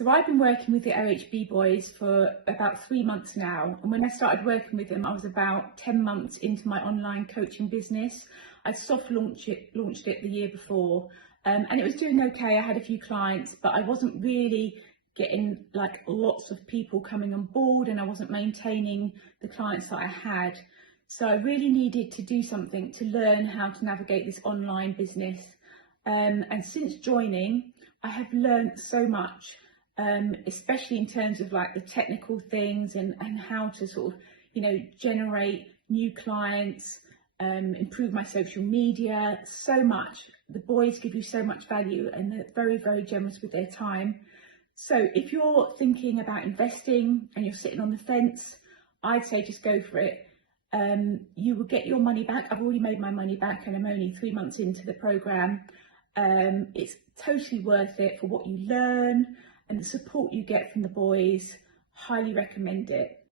So I've been working with the OHB boys for about 3 months now, and when I started working with them I was about 10 months into my online coaching business. I soft launched it the year before, and it was doing okay. I had a few clients, but I wasn't really getting like lots of people coming on board, and I wasn't maintaining the clients that I had. So I really needed to do something to learn how to navigate this online business. And since joining, I have learned so much. Especially in terms of like the technical things and how to sort of, generate new clients, improve my social media, so much. The boys give you so much value and they're very, very generous with their time. So if you're thinking about investing and you're sitting on the fence, I'd say just go for it. You will get your money back. I've already made my money back and I'm only 3 months into the program. It's totally worth it for what you learn and the support you get from the boys. Highly recommend it.